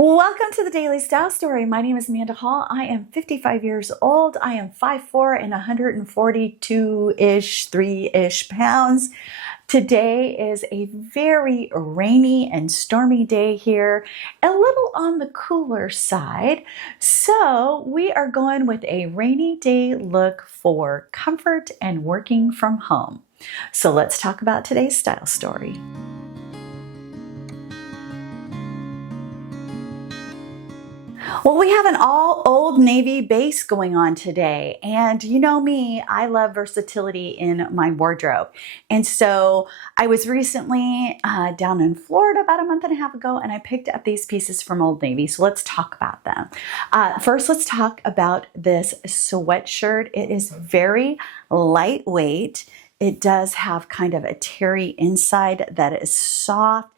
Welcome to the Daily Style Story. My name is Amanda Hall. I am 55 years old. I am 5'4" and 142-ish, 3-ish pounds. Today is a very rainy and stormy day here, a little on the cooler side. So we are going with a rainy day look for comfort and working from home. So let's talk about today's style story. Well, we have an all Old Navy base going on today. And you know me, I love versatility in my wardrobe. And so I was recently down in Florida about a month and a half ago, and I picked up these pieces from Old Navy. So let's talk about them. First, let's talk about this sweatshirt. It is very lightweight. It does have kind of a terry inside that is soft.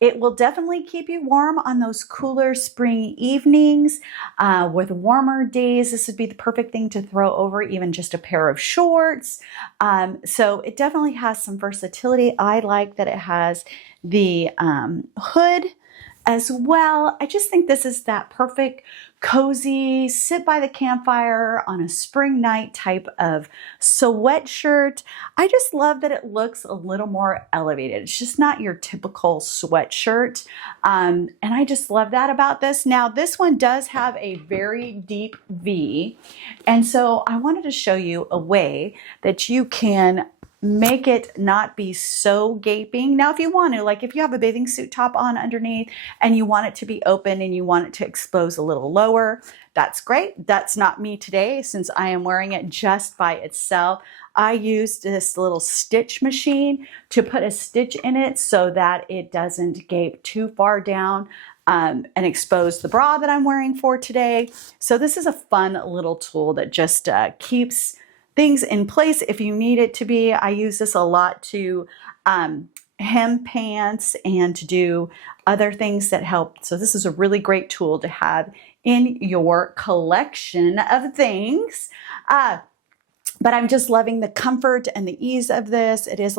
It will definitely keep you warm on those cooler spring evenings. With warmer days, this would be the perfect thing to throw over even just a pair of shorts. So it definitely has some versatility. I like that it has the hood as well. I just think this is that perfect cozy, sit by the campfire on a spring night type of sweatshirt. I just love that it looks a little more elevated. It's just not your typical sweatshirt. And I just love that about this. Now, this one does have a very deep V. And so I wanted to show you a way that you can make it not be so gaping. Now, if you want to, like if you have a bathing suit top on underneath and you want it to be open and you want it to expose a little lower, that's great. That's not me today since I am wearing it just by itself. I used this little stitch machine to put a stitch in it so that it doesn't gape too far down and expose the bra that I'm wearing for today. So this is a fun little tool that just keeps things in place if you need it to be. I use this a lot to hem pants and to do other things that help. So this is a really great tool to have in your collection of things. But I'm just loving the comfort and the ease of this. It does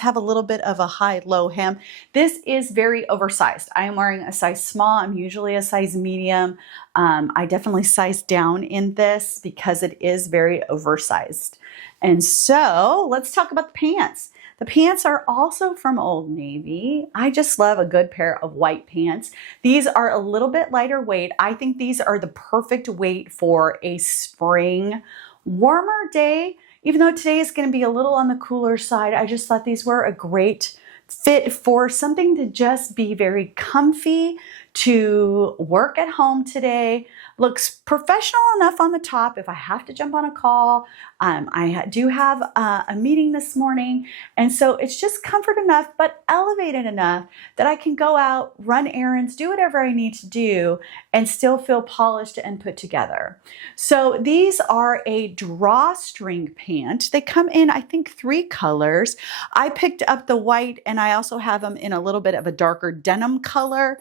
have a little bit of a high-low hem. This is very oversized. I am wearing a size small. I'm usually a size medium. I definitely size down in this because it is very oversized. And so let's talk about the pants. The pants are also from Old Navy. I just love a good pair of white pants. These are a little bit lighter weight. I think these are the perfect weight for a spring warmer day. Even though today is going to be a little on the cooler side, I just thought these were a great fit for something to just be very comfy to work at home today. Looks professional enough on the top if I have to jump on a call. I do have a meeting this morning, and so it's just comfort enough but elevated enough that I can go out, run errands, do whatever I need to do and still feel polished and put together. So these are a drawstring pant. They come in, I think, 3 colors. I picked up the white and I also have them in a little bit of a darker denim color.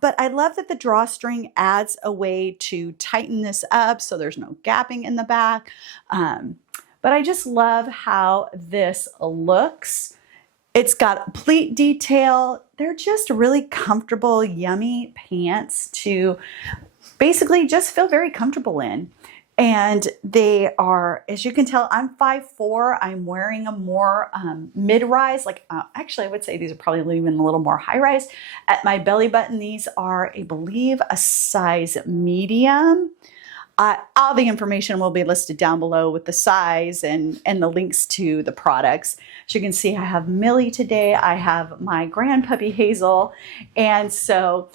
But I love that the drawstring adds a way to tighten this up so there's no gapping in the back. But I just love how this looks. It's got pleat detail. They're just really comfortable, yummy pants to basically just feel very comfortable in. And they are, as you can tell, I'm 5'4". I'm wearing a more mid-rise, actually I would say these are probably even a little more high-rise. At my belly button, these are, I believe, a size medium. All the information will be listed down below with the size and the links to the products. As you can see, I have Millie today. I have my grandpuppy Hazel. And so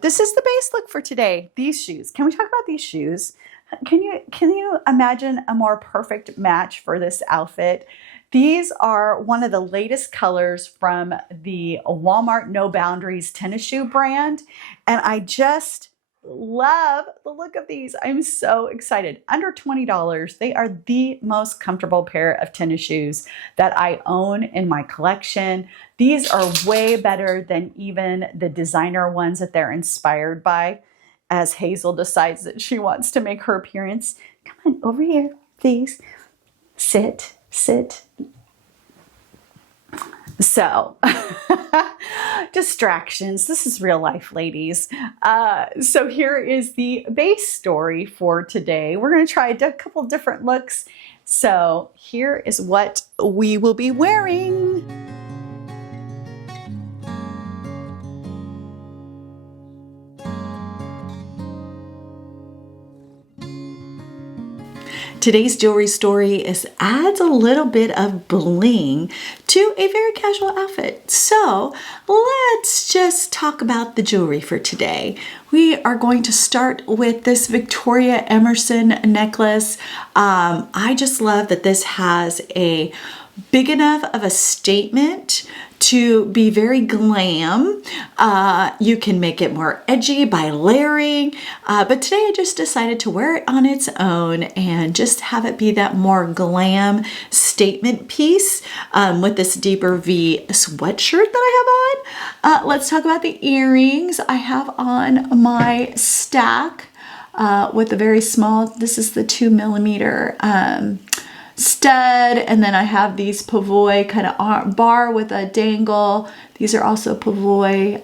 this is the base look for today. These shoes. Can we talk about these shoes? Can you imagine a more perfect match for this outfit? These are one of the latest colors from the Walmart No Boundaries tennis shoe brand. And I just love the look of these. I'm so excited. Under $20. They are the most comfortable pair of tennis shoes that I own in my collection. These are way better than even the designer ones that they're inspired by, as Hazel decides that she wants to make her appearance. Come on, over here, please. Sit, sit. So, distractions. This is real life, ladies. So here is the base story for today. We're going to try a couple different looks. So here is what we will be wearing. Today's jewelry story adds a little bit of bling to a very casual outfit. So let's just talk about the jewelry for today. We are going to start with this Victoria Emerson necklace. I just love that this has a big enough of a statement to be very glam. You can make it more edgy by layering, but today I just decided to wear it on its own and just have it be that more glam statement piece with this deeper V sweatshirt that I have on. Let's talk about the earrings. I have on my stack with a very small, this is the 2mm stud, and then I have these pavoy kind of bar with a dangle. These are also pavoy.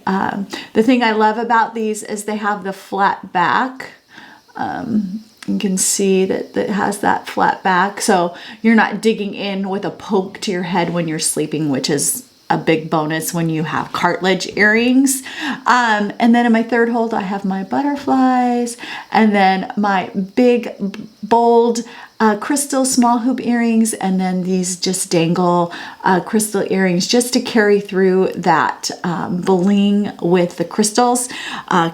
The thing I love about these is they have the flat back. You can see that it has that flat back, so you're not digging in with a poke to your head when you're sleeping, which is a big bonus when you have cartilage earrings. And then in my third hold, I have my butterflies, and then my big, bold crystal small hoop earrings, and then these just dangle crystal earrings just to carry through that bling with the crystals.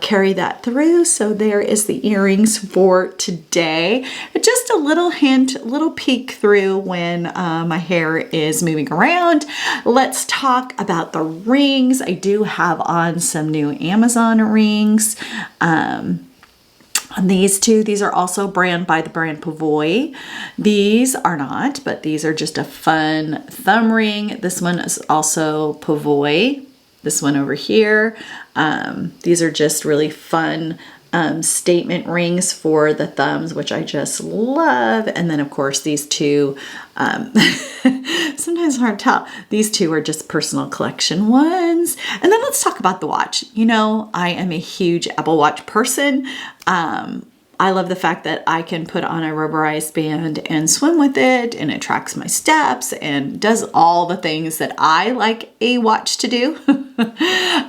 Carry that through. So there is the earrings for today. Just a little hint, little peek through when my hair is moving around. Let's talk about the rings. I do have on some new Amazon rings. These two, these are also by the brand Pavoy. These are not, but these are just a fun thumb ring. This one is also Pavoy. This one over here. These are just really fun statement rings for the thumbs, which I just love. And then of course these two, sometimes hard to tell. These two are just personal collection ones. And then let's talk about the watch. You know, I am a huge Apple Watch person. I love the fact that I can put on a rubberized band and swim with it, and it tracks my steps and does all the things that I like a watch to do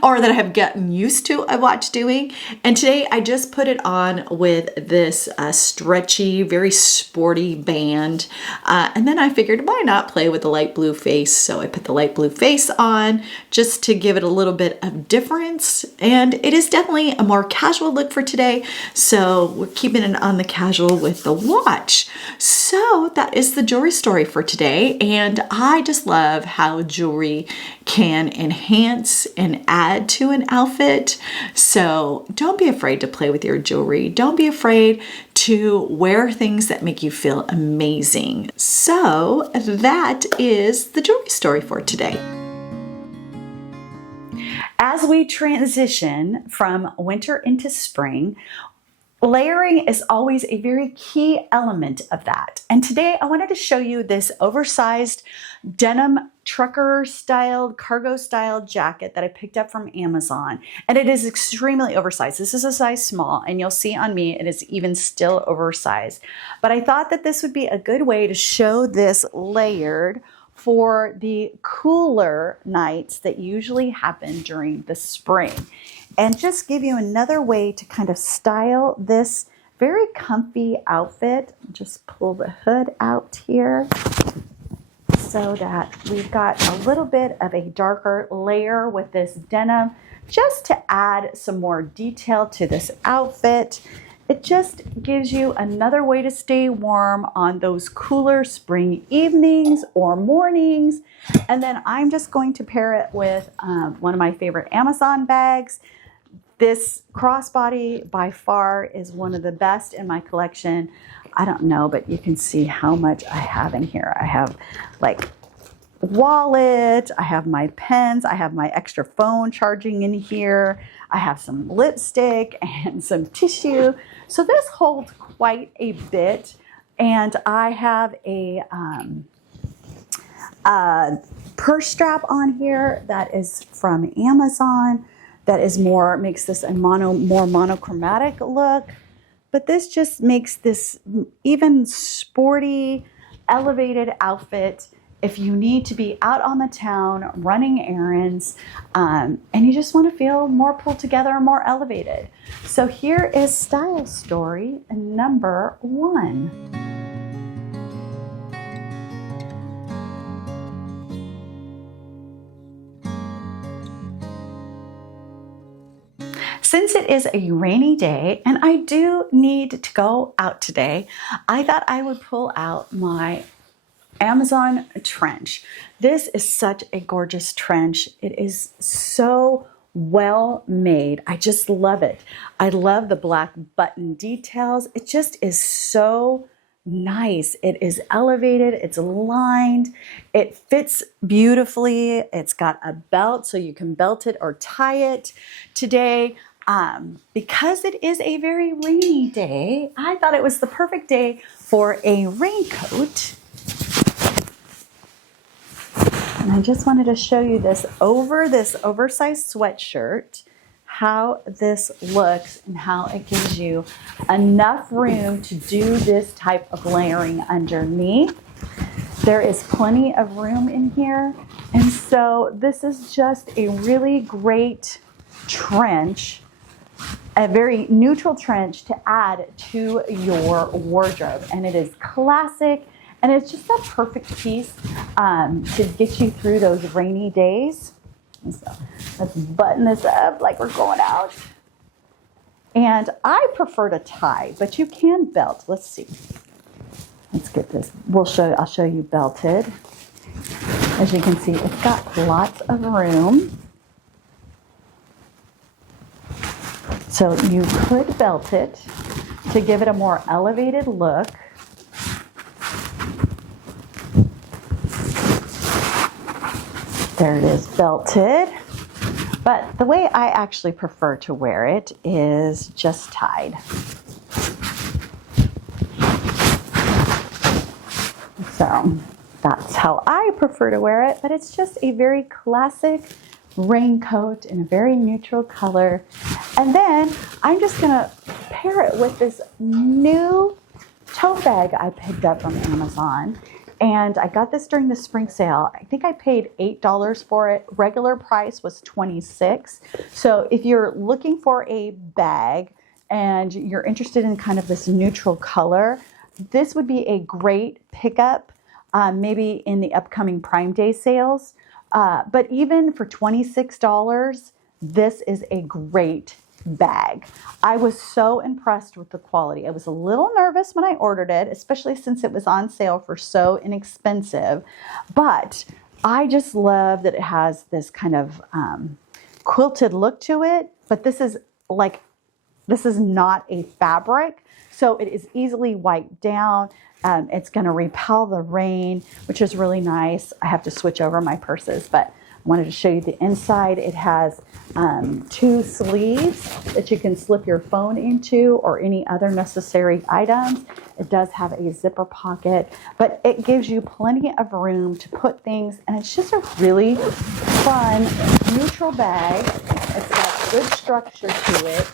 or that I have gotten used to a watch doing. And today I just put it on with this stretchy, very sporty band. And then I figured, why not play with the light blue face? So I put the light blue face on just to give it a little bit of difference. And it is definitely a more casual look for today. So we're keeping it on the casual with the watch. So that is the jewelry story for today. And I just love how jewelry can enhance and add to an outfit. So don't be afraid to play with your jewelry. Don't be afraid to wear things that make you feel amazing. So that is the jewelry story for today. As we transition from winter into spring, layering is always a very key element of that. And today I wanted to show you this oversized denim trucker styled, cargo styled jacket that I picked up from Amazon. And it is extremely oversized. This is a size small, and you'll see on me it is even still oversized. But I thought that this would be a good way to show this layered for the cooler nights that usually happen during the spring, and just give you another way to kind of style this very comfy outfit. Just pull the hood out here so that we've got a little bit of a darker layer with this denim, just to add some more detail to this outfit. It just gives you another way to stay warm on those cooler spring evenings or mornings. And then I'm just going to pair it with one of my favorite Amazon bags. This crossbody by far is one of the best in my collection. I don't know, but you can see how much I have in here. I have like wallet, I have my pens, I have my extra phone charging in here, I have some lipstick and some tissue. So this holds quite a bit. And I have a purse strap on here that is from Amazon. That is makes this a more monochromatic look. But this just makes this even sporty, elevated outfit if you need to be out on the town running errands and you just want to feel more pulled together, more elevated. So here is style story number 1. Since it is a rainy day and I do need to go out today, I thought I would pull out my Amazon trench. This is such a gorgeous trench. It is so well made. I just love it. I love the black button details. It just is so nice. It is elevated. It's lined. It fits beautifully. It's got a belt so you can belt it or tie it. Today, because it is a very rainy day, I thought it was the perfect day for a raincoat. And I just wanted to show you this over this oversized sweatshirt, how this looks and how it gives you enough room to do this type of layering underneath. There is plenty of room in here. And so this is just a really great trench, a very neutral trench to add to your wardrobe. And it is classic. And it's just a perfect piece to get you through those rainy days. And so let's button this up like we're going out. And I prefer to tie, but you can belt. Let's see. Let's get this. I'll show you belted. As you can see, it's got lots of room. So you could belt it to give it a more elevated look. There it is, belted. But the way I actually prefer to wear it is just tied. So that's how I prefer to wear it, but it's just a very classic raincoat in a very neutral color. And then I'm just gonna pair it with this new tote bag I picked up from Amazon. And I got this during the spring sale. I think I paid $8 for it. Regular price was $26. So if you're looking for a bag and you're interested in kind of this neutral color, this would be a great pickup, maybe in the upcoming Prime Day sales. But even for $26, this is a great bag. I was so impressed with the quality. I was a little nervous when I ordered it, especially since it was on sale for so inexpensive. But I just love that it has this kind of quilted look to it. But this is not a fabric, so it is easily wiped down. It's going to repel the rain, which is really nice. I have to switch over my purses, but I wanted to show you the inside. It has 2 sleeves that you can slip your phone into or any other necessary items. It does have a zipper pocket, but it gives you plenty of room to put things, and it's just a really fun, neutral bag. It's got good structure to it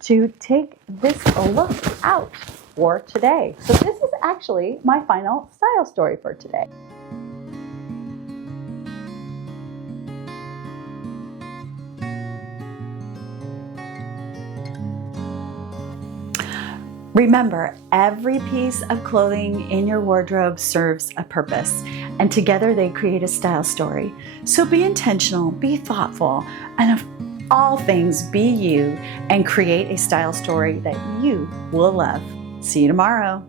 to take this look out for today. So this is actually my final style story for today. Remember, every piece of clothing in your wardrobe serves a purpose, and together they create a style story. So be intentional, be thoughtful, and of all things, be you and create a style story that you will love. See you tomorrow.